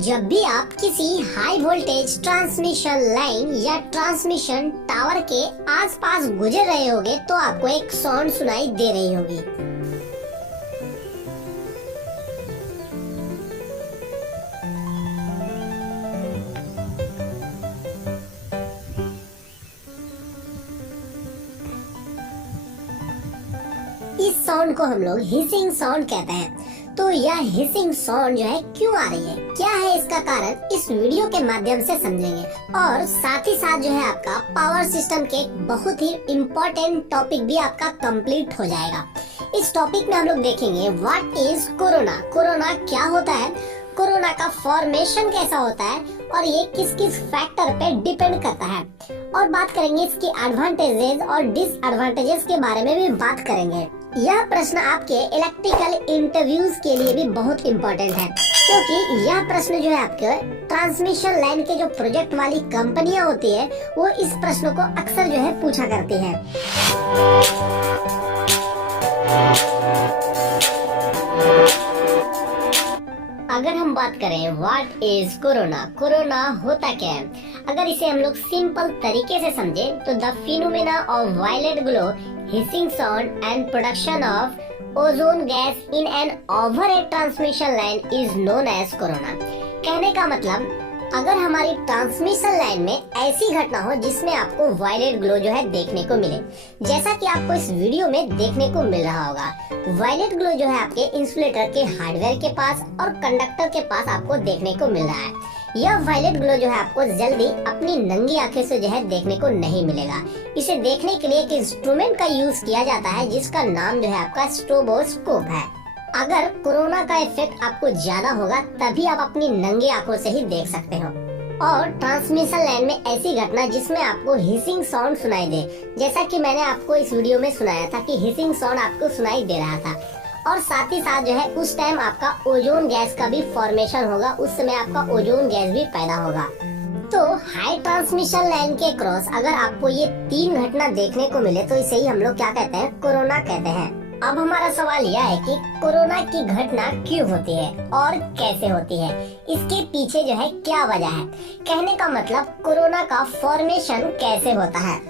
जब भी आप किसी हाई वोल्टेज ट्रांसमिशन लाइन या ट्रांसमिशन टावर के आसपास गुजर रहे होगे तो आपको एक साउंड सुनाई दे रही होगी। इस साउंड को हम लोग हिसिंग साउंड कहते हैं। तो यह हिसिंग साउंड जो है क्यों आ रही है, क्या है इसका कारण, इस वीडियो के माध्यम से समझेंगे। और साथ ही साथ जो है आपका पावर सिस्टम के एक बहुत ही इम्पोर्टेंट टॉपिक भी आपका कंप्लीट हो जाएगा। इस टॉपिक में हम लोग देखेंगे व्हाट इज कोरोना, कोरोना क्या होता है, कोरोना का फॉर्मेशन कैसा होता है और ये किस किस फैक्टर पे डिपेंड करता है। और बात करेंगे इसकी एडवांटेजेस और डिसएडवांटेजेस के बारे में भी बात करेंगे। यह प्रश्न आपके इलेक्ट्रिकल इंटरव्यूज के लिए भी बहुत इम्पोर्टेंट है, क्योंकि यह प्रश्न जो है आपके ट्रांसमिशन लाइन के जो प्रोजेक्ट वाली कंपनियां होती है वो इस प्रश्न को अक्सर जो है पूछा करती है। अगर हम बात करें व्हाट इज कोरोना, कोरोना होता क्या है, अगर इसे हम लोग सिंपल तरीके से समझे तो the phenomena of violet glow, hissing sound and production of ozone gas in an overhead transmission line is known as corona. कहने का मतलब अगर हमारी ट्रांसमिशन लाइन में ऐसी घटना हो जिसमें आपको वायलेट ग्लो जो है देखने को मिले, जैसा कि आपको इस वीडियो में देखने को मिल रहा होगा। वायलेट ग्लो जो है आपके इंसुलेटर के हार्डवेयर के पास और कंडक्टर के पास आपको देखने को मिल रहा है। यह वायलेट ग्लो जो है आपको जल्दी अपनी नंगी आंखें से जो है देखने को नहीं मिलेगा। इसे देखने के लिए एक इंस्ट्रूमेंट का यूज किया जाता है जिसका नाम जो है आपका स्ट्रोबोस्कोप है। अगर कोरोना का इफेक्ट आपको ज्यादा होगा तभी आप अपनी नंगी आंखों से ही देख सकते हो। और ट्रांसमिशन लाइन में ऐसी घटना जिसमें आपको हिसिंग साउंड सुनाई दे, जैसा कि मैंने आपको इस वीडियो में सुनाया था कि हिसिंग साउंड आपको सुनाई दे रहा था। और साथ ही साथ जो है उस टाइम आपका ओजोन गैस का भी फॉर्मेशन होगा, उस समय आपका ओजोन गैस भी पैदा होगा। तो हाई ट्रांसमिशन लाइन के क्रॉस अगर आपको ये तीन घटना देखने को मिले तो इसे ही हम लोग क्या कहते हैं, कोरोना कहते हैं। अब हमारा सवाल यह है कि कोरोना की घटना क्यों होती है और कैसे होती है, इसके पीछे जो है क्या वजह है। कहने का मतलब कोरोना का फॉर्मेशन कैसे होता है।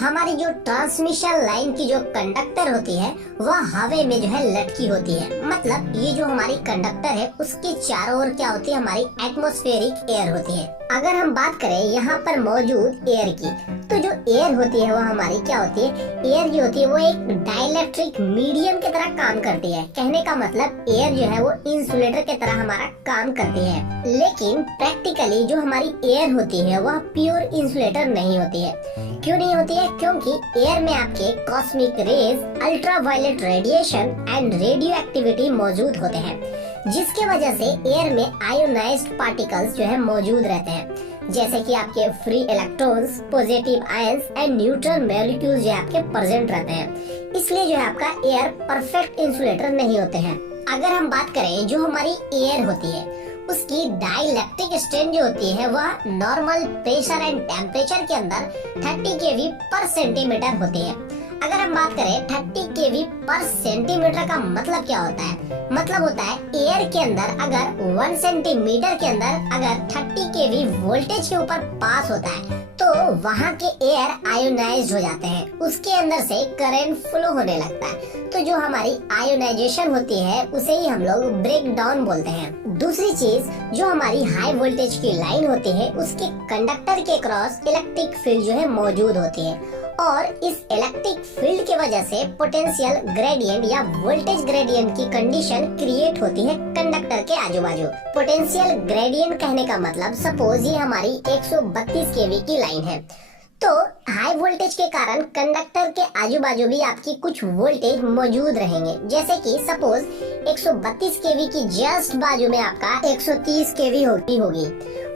हमारी जो ट्रांसमिशन लाइन की जो कंडक्टर होती है वह हवा में जो है लटकी होती है। मतलब ये जो हमारी कंडक्टर है उसके चारों ओर क्या होती है, हमारी एटमॉस्फेरिक एयर होती है। अगर हम बात करें यहाँ पर मौजूद एयर की, तो जो एयर होती है वो हमारी क्या होती है, एयर जो होती है वो एक डाइलेक्ट्रिक मीडियम की तरह काम करती है। कहने का मतलब एयर जो है वो इंसुलेटर की तरह हमारा काम करती है। लेकिन प्रैक्टिकली जो हमारी एयर होती है वह प्योर इंसुलेटर नहीं होती है। क्यों नहीं होती है, क्योंकि एयर में आपके cosmic rays, ultraviolet radiation and radio activity मौजूद होते हैं, जिसके वजह से एयर में आयोनाइज्ड पार्टिकल्स जो है मौजूद रहते हैं, जैसे कि आपके free electrons, positive ions and neutral molecules जो आपके प्रेजेंट रहते हैं। इसलिए जो है आपका एयर परफेक्ट इंसुलेटर नहीं होते हैं। अगर हम बात करें जो हमारी एयर होती है उसकी डाइलेक्ट्रिक स्ट्रेंथ जो होती है वह नॉर्मल प्रेशर एंड टेम्परेचर के अंदर 30 केवी पर सेंटीमीटर होती है। अगर हम बात करें 30 केवी पर सेंटीमीटर का मतलब क्या होता है, मतलब होता है एयर के अंदर अगर 1 सेंटीमीटर के अंदर अगर 30 केवी वोल्टेज के ऊपर पास होता है तो वहाँ के एयर आयोनाइज्ड हो जाते हैं, उसके अंदर से करंट फ्लो होने लगता है। तो जो हमारी आयोनाइजेशन होती है उसे ही हम लोग ब्रेक डाउन बोलते हैं। दूसरी चीज, जो हमारी हाई वोल्टेज की लाइन होती है उसके कंडक्टर के क्रॉस इलेक्ट्रिक फील्ड जो है मौजूद होती है, और इस इलेक्ट्रिक फील्ड की वजह से पोटेंशियल ग्रेडियंट या वोल्टेज ग्रेडियंट की कंडीशन क्रिएट होती है कंडक्टर के आजू बाजू। पोटेंशियल ग्रेडियंट कहने का मतलब सपोज ये हमारी 132 केवी की लाइन है, तो हाई वोल्टेज के कारण कंडक्टर के आजू बाजू भी आपकी कुछ वोल्टेज मौजूद रहेंगे। जैसे कि सपोज 132 केवी की जस्ट बाजू में आपका 130 केवी होगी,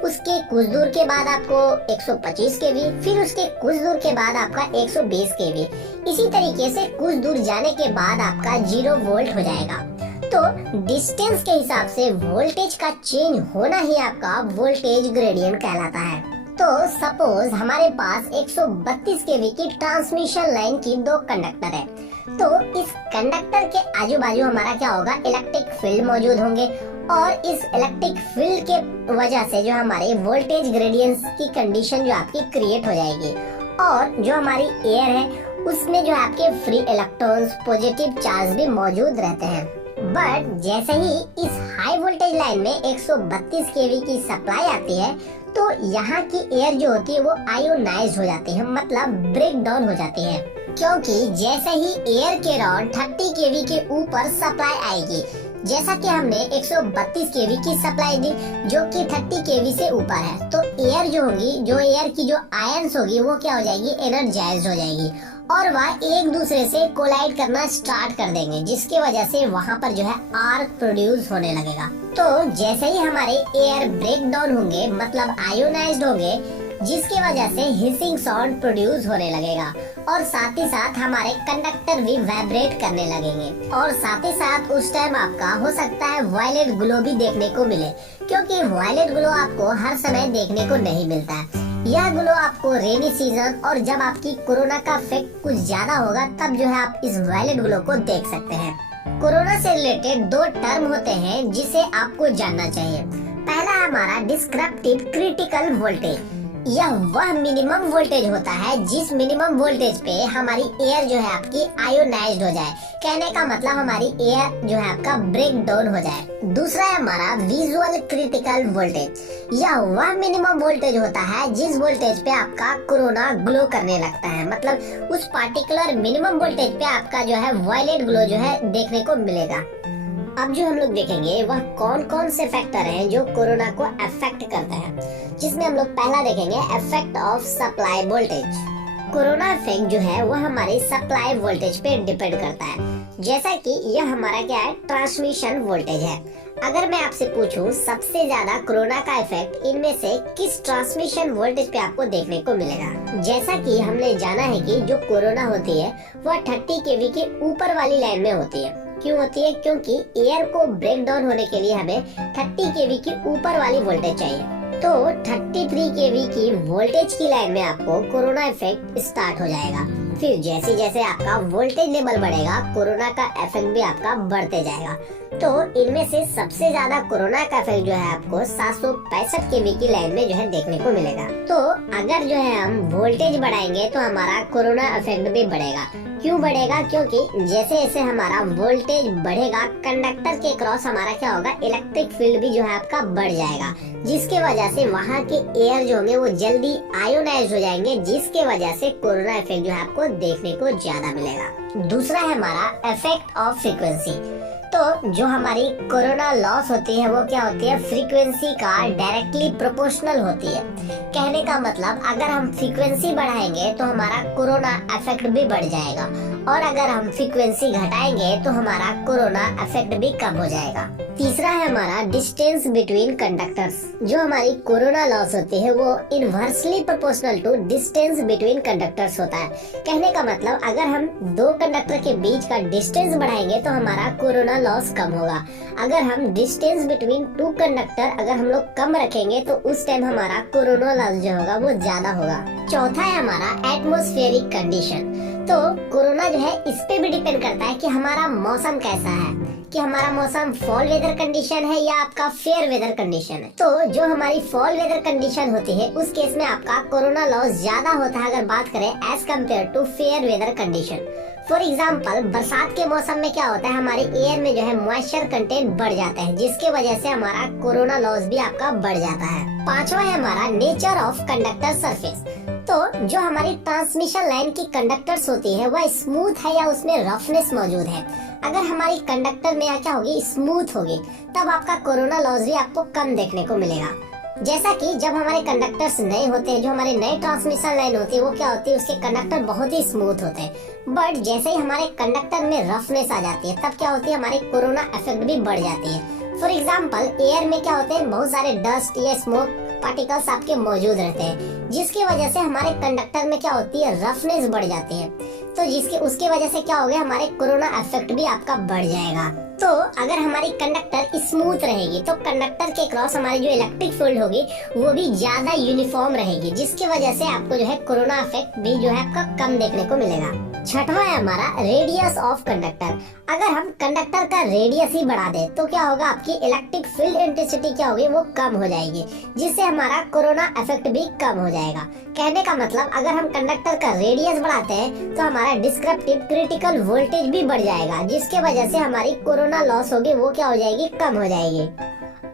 उसके कुछ दूर के बाद आपको 125 केवी, फिर उसके कुछ दूर के बाद आपका 120 केवी। इसी तरीके से कुछ दूर जाने के बाद आपका 0 वोल्ट हो जाएगा। तो डिस्टेंस के हिसाब से वोल्टेज का चेंज होना ही आपका वोल्टेज ग्रेडियंट कहलाता है। तो सपोज हमारे पास 132 केवी की ट्रांसमिशन लाइन की 2 कंडक्टर है, तो इस कंडक्टर के आजू बाजू हमारा क्या होगा, इलेक्ट्रिक फील्ड मौजूद होंगे और इस इलेक्ट्रिक फील्ड के वजह से जो हमारे वोल्टेज ग्रेडियंट्स की कंडीशन जो आपकी क्रिएट हो जाएगी, और जो हमारी एयर है उसमें जो आपके फ्री इलेक्ट्रॉन्स, पॉजिटिव चार्ज भी मौजूद रहते हैं। बट जैसे ही इस हाई वोल्टेज लाइन में 132 केवी की सप्लाई आती है, तो यहाँ की एयर जो होती है वो आयोनाइज हो जाती है, मतलब ब्रेक डाउन हो जाती है। क्योंकि जैसे ही एयर के अराउंड 30 केवी के ऊपर सप्लाई आएगी, जैसा कि हमने 132 केवी की सप्लाई दी जो कि 30 केवी से ऊपर है, तो एयर जो होगी, जो एयर की जो आयंस होगी वो क्या हो जाएगी, एनर्जाइज हो जाएगी और वह एक दूसरे से कोलाइड करना स्टार्ट कर देंगे, जिसकी वजह से वहाँ पर जो है आर्क प्रोड्यूस होने लगेगा। तो जैसे ही हमारे एयर ब्रेक डाउन होंगे, मतलब आयोनाइज्ड होंगे, जिसकी वजह से हिसिंग साउंड प्रोड्यूस होने लगेगा और साथ ही साथ हमारे कंडक्टर भी वाइब्रेट करने लगेंगे। और साथ ही साथ उस टाइम आपका हो सकता है वायलेट ग्लो भी देखने को मिले, क्योंकि वायलेट ग्लो आपको हर समय देखने को नहीं मिलता है। यह ग्लो आपको रेनी सीजन और जब आपकी कोरोना का इफेक्ट कुछ ज्यादा होगा तब जो है आप इस वायलेट ग्लो को देख सकते हैं। कोरोना से रिलेटेड 2 टर्म होते हैं जिसे आपको जानना चाहिए। पहला हमारा डिस्क्रिप्टिव क्रिटिकल वोल्टेज। यह वह मिनिमम वोल्टेज होता है जिस मिनिमम वोल्टेज पे हमारी एयर जो है आपकी आयोनाइज्ड हो जाए। कहने का मतलब हमारी एयर जो है आपका ब्रेक डाउन हो जाए। दूसरा है हमारा विजुअल क्रिटिकल वोल्टेज। यह वह मिनिमम वोल्टेज होता है जिस वोल्टेज पे आपका कोरोना ग्लो करने लगता है, मतलब उस पार्टिकुलर मिनिमम वोल्टेज पे आपका जो है वायलेट ग्लो जो है देखने को मिलेगा। अब जो हम लोग देखेंगे वह कौन कौन से फैक्टर हैं जो कोरोना को अफेक्ट करते हैं, जिसमें हम लोग पहला देखेंगे effect of supply voltage. Corona effect जो है वह हमारे सप्लाई वोल्टेज पे डिपेंड करता है। जैसा कि यह हमारा क्या है, ट्रांसमिशन वोल्टेज है। अगर मैं आपसे पूछूं सबसे ज्यादा कोरोना का इफेक्ट इनमें से किस ट्रांसमिशन वोल्टेज पे आपको देखने को मिलेगा, जैसा कि हमने जाना है कि जो कोरोना होती है वह 30 केवी के ऊपर वाली लाइन में होती है। क्यों होती है? क्योंकि एयर को ब्रेक डाउन होने के लिए हमें 30 केवी की ऊपर वाली वोल्टेज चाहिए। तो 33 केवी की वोल्टेज की लाइन में आपको कोरोना इफेक्ट स्टार्ट हो जाएगा। फिर जैसे जैसे आपका वोल्टेज लेवल बढ़ेगा, कोरोना का इफेक्ट भी आपका बढ़ते जाएगा। तो इनमें से सबसे ज्यादा कोरोना का इफेक्ट जो है आपको 765 केवी की लाइन में जो है देखने को मिलेगा। तो अगर जो है हम वोल्टेज बढ़ाएंगे तो हमारा कोरोना इफेक्ट भी बढ़ेगा। क्यों बढ़ेगा? क्योंकि जैसे जैसे हमारा वोल्टेज बढ़ेगा, कंडक्टर के क्रॉस हमारा क्या होगा, इलेक्ट्रिक फील्ड भी जो है आपका बढ़ जाएगा, जिसके वजह से वहाँ के एयर जो होंगे वो जल्दी आयोनाइज हो जाएंगे, जिसके वजह से कोरोना इफेक्ट जो है आपको देखने को ज्यादा मिलेगा। दूसरा है हमारा इफेक्ट ऑफ फ्रीक्वेंसी। तो जो हमारी कोरोना लॉस होती है वो क्या होती है, फ्रीक्वेंसी का डायरेक्टली प्रोपोर्शनल होती है। कहने का मतलब अगर हम फ्रीक्वेंसी बढ़ाएंगे तो हमारा कोरोना इफेक्ट भी बढ़ जाएगा, और अगर हम फ्रीक्वेंसी घटाएंगे तो हमारा कोरोना इफेक्ट भी कम हो जाएगा। तीसरा है हमारा डिस्टेंस बिटवीन कंडक्टर्स। जो हमारी कोरोना लॉस होती है वो inversely proportional to distance between conductors होता है। कहने का मतलब अगर हम 2 कंडक्टर के बीच का डिस्टेंस बढ़ाएंगे तो हमारा कोरोना लॉस कम होगा। अगर हम डिस्टेंस बिटवीन 2 कंडक्टर अगर हम लोग कम रखेंगे तो उस टाइम हमारा कोरोना लॉस जो होगा वो ज्यादा होगा। चौथा है हमारा एटमॉस्फेरिक कंडीशन। तो कोरोना जो है इस पे भी डिपेंड करता है कि हमारा मौसम कैसा है, कि हमारा मौसम फॉल वेदर कंडीशन है या आपका फेयर वेदर कंडीशन है। तो जो हमारी फॉल वेदर कंडीशन होती है उस केस में आपका कोरोना लॉस ज्यादा होता है अगर बात करें as compare to fair weather condition. For example बरसात के मौसम में क्या होता है, हमारे एयर में जो है मॉइस्चर कंटेंट बढ़ जाता है, जिसके वजह से हमारा कोरोना लॉस भी आपका बढ़ जाता है। पांचवा है हमारा नेचर ऑफ कंडक्टर सरफेस। तो जो हमारी ट्रांसमिशन लाइन की कंडक्टर्स होती है वह स्मूथ है या उसमें रफनेस मौजूद है। अगर हमारी कंडक्टर में क्या होगी, स्मूथ होगी, तब आपका कोरोना लॉस भी आपको कम देखने को मिलेगा। जैसा कि जब हमारे कंडक्टर्स नए होते हैं, जो हमारे नए ट्रांसमिशन लाइन होती है वो क्या होती है, उसके कंडक्टर बहुत ही स्मूथ होते हैं। बट जैसे ही हमारे कंडक्टर में रफनेस आ जाती है तब क्या होती है, हमारी कोरोना इफेक्ट भी बढ़ जाती है। फॉर एग्जाम्पल एयर में क्या होते हैं, बहुत सारे डस्ट या स्मोक पार्टिकल्स आपके मौजूद रहते हैं, जिसकी वजह से हमारे कंडक्टर में क्या होती है, रफनेस बढ़ जाती है। तो उसकी वजह से क्या हो गया, हमारे कोरोना इफेक्ट भी आपका बढ़ जाएगा। तो अगर हमारी कंडक्टर स्मूथ रहेगी तो कंडक्टर के क्रॉस हमारी जो इलेक्ट्रिक फील्ड होगी वो भी ज्यादा यूनिफॉर्म रहेगी, जिसकी वजह से आपको जो है कोरोना इफेक्ट भी जो है आपका कम देखने को मिलेगा। छठवा है हमारा रेडियस ऑफ कंडक्टर। अगर हम कंडक्टर का रेडियस ही बढ़ा दे तो क्या होगा, आपकी इलेक्ट्रिक फील्ड इंटेंसिटी क्या होगी, वो कम हो जाएगी, जिससे हमारा कोरोना इफेक्ट भी कम हो जाएगा। कहने का मतलब अगर हम कंडक्टर का रेडियस बढ़ाते हैं तो हमारा डिस्क्रिप्टिव क्रिटिकल वोल्टेज भी बढ़ जाएगा, जिसके वजह से हमारी कोरोना लॉस होगी वो क्या हो जाएगी, कम हो जाएगी।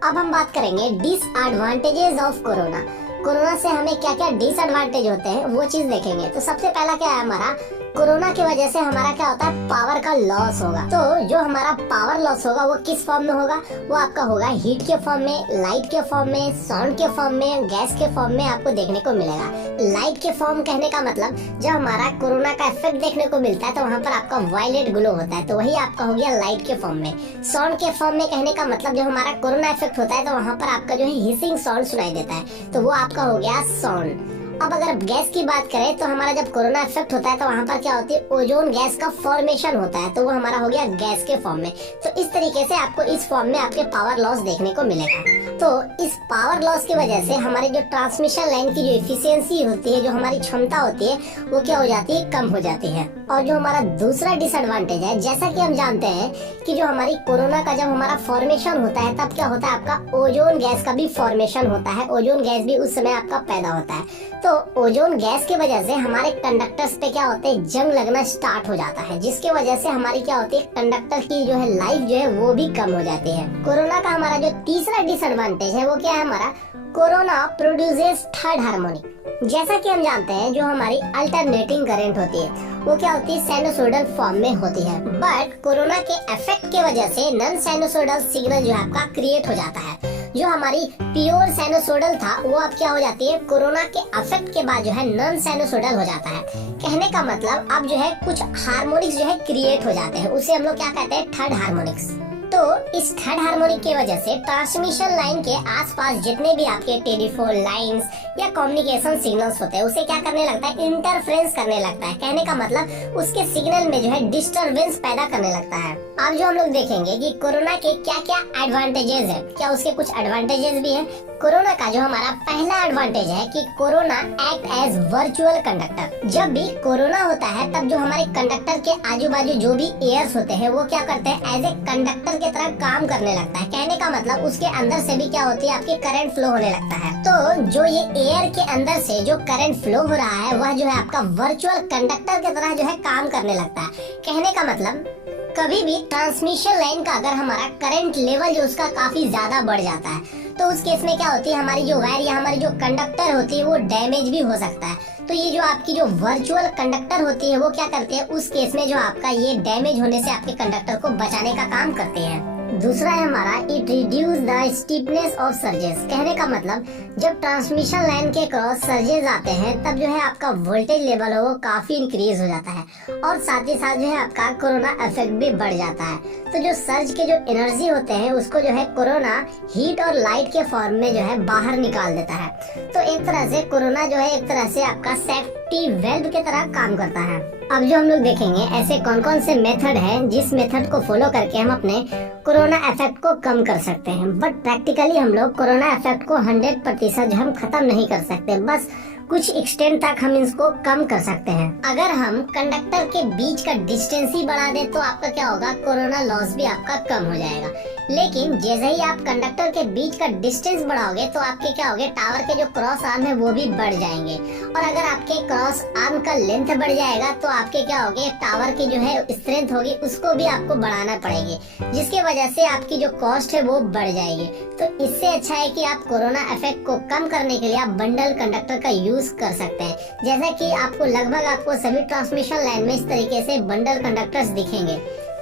अब हम बात करेंगे डिसएडवांटेजेस ऑफ कोरोना। कोरोना से हमें क्या क्या डिसएडवांटेज होते हैं वो चीज देखेंगे। तो सबसे पहला क्या है, हमारा कोरोना की वजह से हमारा क्या होता है, पावर का लॉस होगा। तो जो हमारा पावर लॉस होगा वो किस फॉर्म में होगा, वो आपका होगा हीट के फॉर्म में, लाइट के फॉर्म में, साउंड के फॉर्म में, गैस के फॉर्म में आपको देखने को मिलेगा। लाइट के फॉर्म कहने का मतलब जब हमारा कोरोना का इफेक्ट देखने को मिलता है तो वहाँ पर आपका वायलेट ग्लो होता है, तो वही आपका हो गया लाइट के फॉर्म में। साउंड के फॉर्म में कहने का मतलब जब हमारा कोरोना इफेक्ट होता है तो वहाँ पर आपका जो है हिसिंग साउंड सुनाई देता है, तो वो आपका हो गया साउंड। अब अगर गैस की बात करें तो हमारा जब कोरोना इफेक्ट होता है तो वहाँ पर क्या होती है, ओजोन गैस का फॉर्मेशन होता है, तो वो हमारा हो गया गैस के फॉर्म में। तो इस तरीके से आपको इस फॉर्म में आपके पावर लॉस देखने को मिलेगा। तो इस पावर लॉस की वजह से हमारी जो ट्रांसमिशन लाइन की जो एफिशिएंसी होती है, जो हमारी क्षमता होती है, वो क्या हो जाती है, कम हो जाती है। और जो हमारा दूसरा डिसएडवांटेज है, जैसा कि हम जानते हैं कि जो हमारी कोरोना का जब हमारा फॉर्मेशन होता है तब क्या होता है, आपका ओजोन गैस का भी फॉर्मेशन होता है, ओजोन गैस भी उस समय आपका पैदा होता है। तो ओजोन गैस की वजह से हमारे कंडक्टर्स पे क्या होते हैं, जंग लगना स्टार्ट हो जाता है, जिसकी वजह से हमारी क्या होती है, कंडक्टर की जो है लाइफ जो है वो भी कम हो जाती है। कोरोना का हमारा जो तीसरा डिसएडवांटेज है वो क्या है, हमारा कोरोना प्रोड्यूसेस थर्ड हार्मोनिक। जैसा कि हम जानते हैं जो हमारी अल्टरनेटिंग करंट होती है वो क्या होती है, साइनोसॉइडल फॉर्म में होती है। बट कोरोना के इफेक्ट की वजह से नॉन साइनोसॉइडल सिग्नल जो है आपका क्रिएट हो जाता है। जो हमारी प्योर साइनोसॉइडल था वो अब क्या हो जाती है, कोरोना के इफेक्ट के बाद जो है नॉन साइनोसॉइडल हो जाता है। कहने का मतलब अब जो है कुछ हार्मोनिक्स जो है क्रिएट हो जाते हैं, उसे हम लोग क्या कहते हैं, थर्ड हार्मोनिक्स। तो इस थर्ड हार्मोनिक की वजह से ट्रांसमिशन लाइन के आसपास जितने भी आपके टेलीफोन लाइंस या कम्युनिकेशन सिग्नल्स होते हैं उसे क्या करने लगता है, इंटरफ्रेंस करने लगता है। कहने का मतलब उसके सिग्नल में जो है डिस्टरबेंस पैदा करने लगता है। अब जो हम लोग देखेंगे कि कोरोना के क्या क्या एडवांटेजेस है, क्या उसके कुछ एडवांटेजेस भी है। कोरोना का जो हमारा पहला एडवांटेज है कि corona act as virtual conductor. जब भी कोरोना होता है तब जो हमारे कंडक्टर के आजू बाजू जो भी एयर्स होते हैं वो क्या करते हैं, एज ए कंडक्टर की तरह काम करने लगता है। कहने का मतलब उसके अंदर से भी क्या होती है, आपकी करंट फ्लो होने लगता है। तो जो ये एयर के अंदर से जो करंट फ्लो हो रहा है वह जो है आपका वर्चुअल कंडक्टर की तरह जो है काम करने लगता है। कहने का मतलब कभी भी ट्रांसमिशन लाइन का अगर हमारा करंट लेवल जो उसका काफी ज्यादा बढ़ जाता है तो उस केस में क्या होती है, हमारी जो वायर या हमारी जो कंडक्टर होती है वो डैमेज भी हो सकता है। तो ये जो आपकी जो वर्चुअल कंडक्टर होती है वो क्या करते हैं, उस केस में जो आपका ये डैमेज होने से आपके कंडक्टर को बचाने का काम करते हैं। दूसरा है हमारा it reduce the steepness of surges. कहने का मतलब जब ट्रांसमिशन लाइन के क्रॉस सर्जेस आते हैं तब जो है आपका वोल्टेज लेवल है वो काफी इंक्रीज हो जाता है और साथ ही साथ जो है आपका कोरोना इफेक्ट भी बढ़ जाता है। तो जो सर्ज के जो एनर्जी होते हैं उसको जो है कोरोना हीट और लाइट के फॉर्म में जो है बाहर निकाल देता है। तो एक तरह से कोरोना जो है एक तरह से आपका सेफ्टी वेल्व की तरह काम करता है। अब जो हम लोग देखेंगे ऐसे कौन कौन से मेथड हैं जिस मेथड को फॉलो करके हम अपने कोरोना इफेक्ट को कम कर सकते हैं। बट प्रैक्टिकली हम लोग कोरोना इफेक्ट को 100% हम खत्म नहीं कर सकते, बस कुछ एक्सटेंट तक हम इसको कम कर सकते हैं। अगर हम कंडक्टर के बीच का डिस्टेंस ही बढ़ा दें तो आपका क्या होगा, कोरोना लॉस भी आपका कम हो जाएगा। लेकिन जैसे ही आप कंडक्टर के बीच का डिस्टेंस बढ़ाओगे तो आपके क्या होगे, टावर के जो क्रॉस आर्म है वो भी बढ़ जाएंगे। और अगर आपके क्रॉस आर्म का लेंथ बढ़ जाएगा तो आपके क्या होगे, टावर की जो है स्ट्रेंथ होगी उसको भी आपको बढ़ाना पड़ेगी, जिसकी वजह से आपकी जो कॉस्ट है वो बढ़ जाएगी। तो इससे अच्छा है कि आप कोरोना इफेक्ट को कम करने के लिए आप बंडल कंडक्टर का यूज कर सकते हैं। जैसा कि आपको लगभग आपको सभी ट्रांसमिशन लाइन में इस तरीके से बंडल कंडक्टर्स दिखेंगे।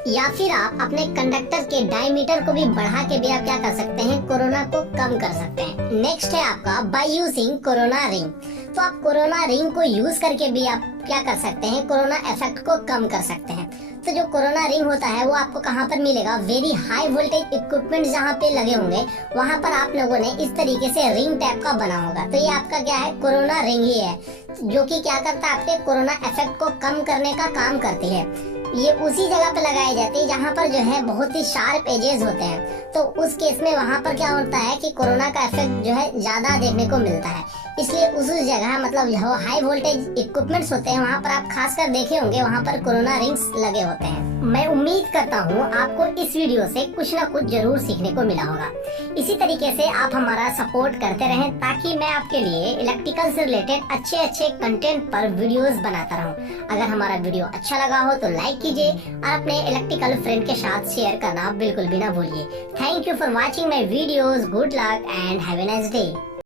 या फिर आप अपने कंडक्टर के डायमीटर को भी बढ़ा के भी आप क्या कर सकते हैं, कोरोना को कम कर सकते हैं। नेक्स्ट है आपका बाय यूजिंग कोरोना रिंग। तो आप कोरोना रिंग को यूज करके भी आप क्या कर सकते हैं, कोरोना इफेक्ट को कम कर सकते हैं। तो जो कोरोना रिंग होता है वो आपको कहाँ पर मिलेगा, वेरी हाई वोल्टेज इक्विपमेंट जहाँ पे लगे होंगे वहाँ पर आप लोगों ने इस तरीके से रिंग टाइप का बना होगा। तो ये आपका क्या है, कोरोना रिंग ही है, जो कि क्या करता है, आपके कोरोना इफेक्ट को कम करने का काम करती है। ये उसी जगह पे लगाई जाती है जहाँ पर जो है बहुत ही शार्प एजेस होते हैं। तो उस केस में वहाँ पर क्या होता है कि कोरोना का इफेक्ट जो है ज्यादा देखने को मिलता है। इसलिए उस जगह मतलब जो हाई वोल्टेज इक्विपमेंट्स होते हैं वहाँ पर आप खासकर देखे होंगे वहाँ पर कोरोना रिंग्स लगे होते हैं। मैं उम्मीद करता हूँ आपको इस वीडियो से कुछ ना कुछ जरूर सीखने को मिला होगा। इसी तरीके से आप हमारा सपोर्ट करते रहें ताकि मैं आपके लिए इलेक्ट्रिकल से रिलेटेड अच्छे कंटेंट पर वीडियोस बनाता रहूं। अगर हमारा वीडियो अच्छा लगा हो तो लाइक कीजिए और अपने इलेक्ट्रिकल फ्रेंड के साथ शेयर करना बिल्कुल भी ना भूलिए। Thank you for watching my videos. Good luck and have a nice day.